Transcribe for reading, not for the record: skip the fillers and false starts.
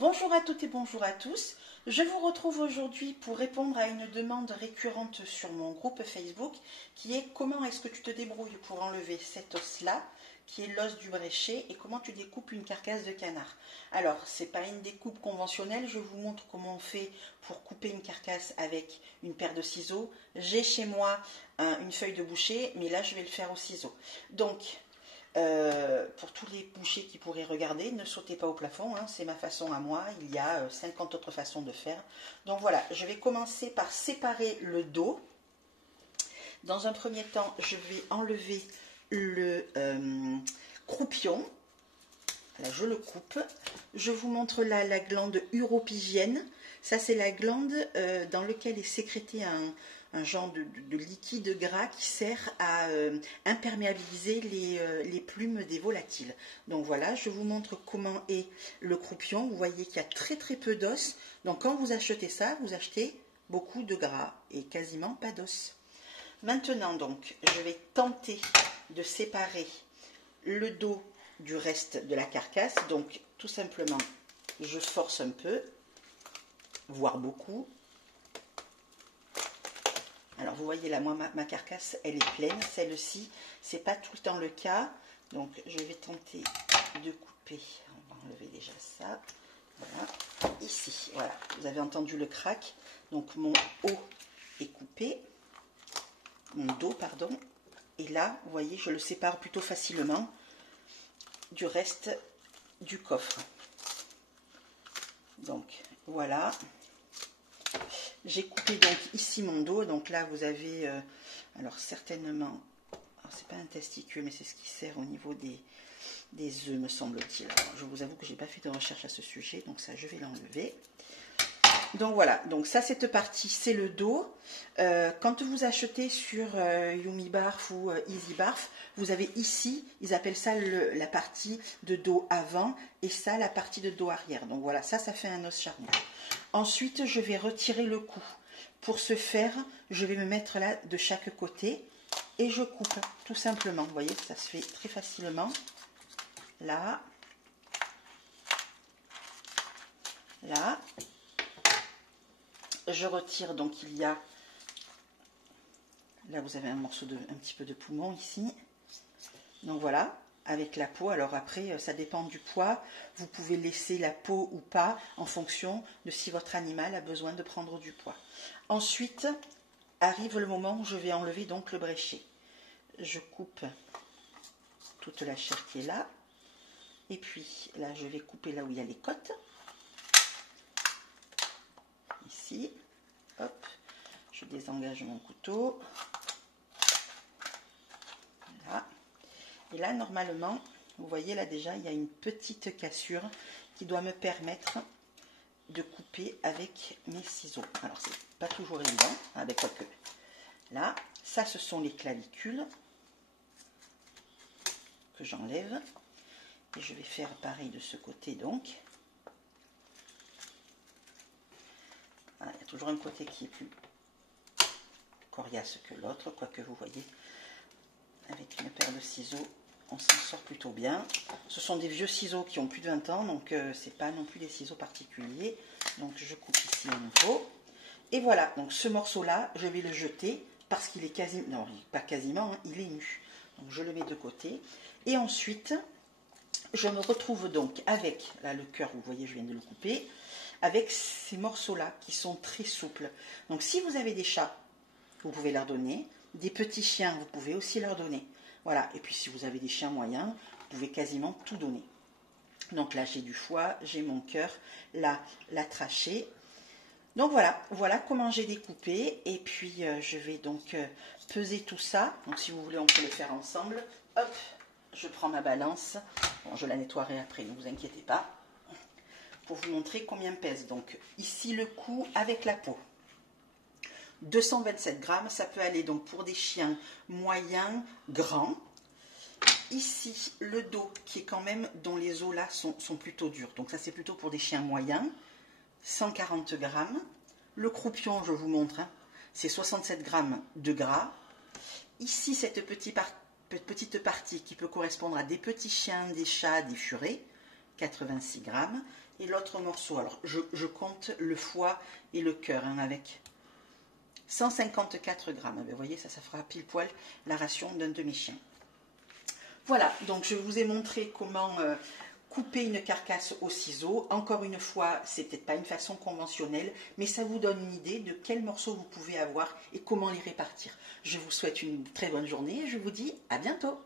Bonjour à toutes et bonjour à tous. Je vous retrouve aujourd'hui pour répondre à une demande récurrente sur mon groupe Facebook qui est comment est-ce que tu te débrouilles pour enlever cet os-là qui est l'os du bréchet et comment tu découpes une carcasse de canard. Alors, ce n'est pas une découpe conventionnelle, je vous montre comment on fait pour couper une carcasse avec une paire de ciseaux. J'ai chez moi une feuille de boucher, mais là je vais le faire au ciseau. Donc, pour tous les bouchers qui pourraient regarder, ne sautez pas au plafond, hein, c'est ma façon à moi, il y a 50 autres façons de faire. Donc voilà, je vais commencer par séparer le dos. Dans un premier temps, je vais enlever le croupion. Là, je le coupe. Je vous montre là la glande uropygienne. Ça, c'est la glande dans laquelle est sécrété un genre de liquide gras qui sert à imperméabiliser les plumes des volatiles. Donc voilà, je vous montre comment est le croupion. Vous voyez qu'il y a très très peu d'os. Donc quand vous achetez ça, vous achetez beaucoup de gras et quasiment pas d'os. Maintenant donc, je vais tenter de séparer le dos du reste de la carcasse. Donc tout simplement, je force un peu, voire beaucoup. Alors vous voyez là, moi ma carcasse elle est pleine, celle-ci c'est pas tout le temps le cas, donc je vais tenter de couper. On va enlever déjà ça, voilà, ici, voilà, vous avez entendu le crack, donc mon haut est coupé, mon dos pardon, et là vous voyez je le sépare plutôt facilement du reste du coffre. Donc voilà. J'ai coupé donc ici mon dos, donc là vous avez, alors certainement, c'est pas un testicule mais c'est ce qui sert au niveau des œufs me semble-t-il. Je vous avoue que j'ai pas fait de recherche à ce sujet, donc ça je vais l'enlever. Donc voilà, donc ça cette partie c'est le dos. Quand vous achetez sur Yumi Barf ou Easy Barf, vous avez ici, ils appellent ça la partie de dos avant et ça la partie de dos arrière. Donc voilà, ça fait un os charnu. Ensuite, je vais retirer le cou. Pour ce faire, je vais me mettre là de chaque côté et je coupe tout simplement. Vous voyez, ça se fait très facilement. Là. Là. Je retire, donc il y a... Là, vous avez un morceau un petit peu de poumon ici. Donc voilà. Avec la peau, alors après ça dépend du poids, vous pouvez laisser la peau ou pas en fonction de si votre animal a besoin de prendre du poids. Ensuite arrive le moment où je vais enlever donc le bréchet. Je coupe toute la chair qui est là et puis là je vais couper là où il y a les côtes, ici, hop, je désengage mon couteau, voilà. Et là, normalement, vous voyez là déjà, il y a une petite cassure qui doit me permettre de couper avec mes ciseaux. Alors, c'est pas toujours évident, avec quoique. Là, ça, ce sont les clavicules que j'enlève. Et je vais faire pareil de ce côté, donc. Voilà, il y a toujours un côté qui est plus coriace que l'autre, quoique vous voyez, avec une paire de ciseaux, on s'en sort plutôt bien. Ce sont des vieux ciseaux qui ont plus de 20 ans, donc c'est pas non plus des ciseaux particuliers. Donc je coupe ici à nouveau. Et voilà, donc ce morceau-là, je vais le jeter parce qu'il est quasiment, non, pas quasiment, hein, il est nu. Donc je le mets de côté. Et ensuite, je me retrouve donc avec, là le cœur, vous voyez, je viens de le couper, avec ces morceaux-là qui sont très souples. Donc si vous avez des chats, vous pouvez leur donner. Des petits chiens, vous pouvez aussi leur donner. Voilà, et puis si vous avez des chiens moyens, vous pouvez quasiment tout donner. Donc là, j'ai du foie, j'ai mon cœur, là, la trachée. Donc voilà comment j'ai découpé. Et puis, je vais donc peser tout ça. Donc si vous voulez, on peut le faire ensemble. Hop, je prends ma balance. Bon, je la nettoierai après, ne vous inquiétez pas. Pour vous montrer combien pèse. Donc ici, le cou avec la peau. 227 grammes, ça peut aller donc pour des chiens moyens, grands. Ici, le dos qui est quand même, dont les os là sont plutôt durs. Donc ça, c'est plutôt pour des chiens moyens. 140 grammes. Le croupion, je vous montre, hein, c'est 67 grammes de gras. Ici, cette petite partie qui peut correspondre à des petits chiens, des chats, des furets, 86 grammes. et l'autre morceau. Alors, je compte le foie et le cœur hein, avec 154 grammes. Vous voyez, ça fera pile poil la ration d'un de mes chiens. Voilà, donc je vous ai montré comment couper une carcasse au ciseau. Encore une fois, c'est peut-être pas une façon conventionnelle, mais ça vous donne une idée de quels morceaux vous pouvez avoir et comment les répartir. Je vous souhaite une très bonne journée et je vous dis à bientôt.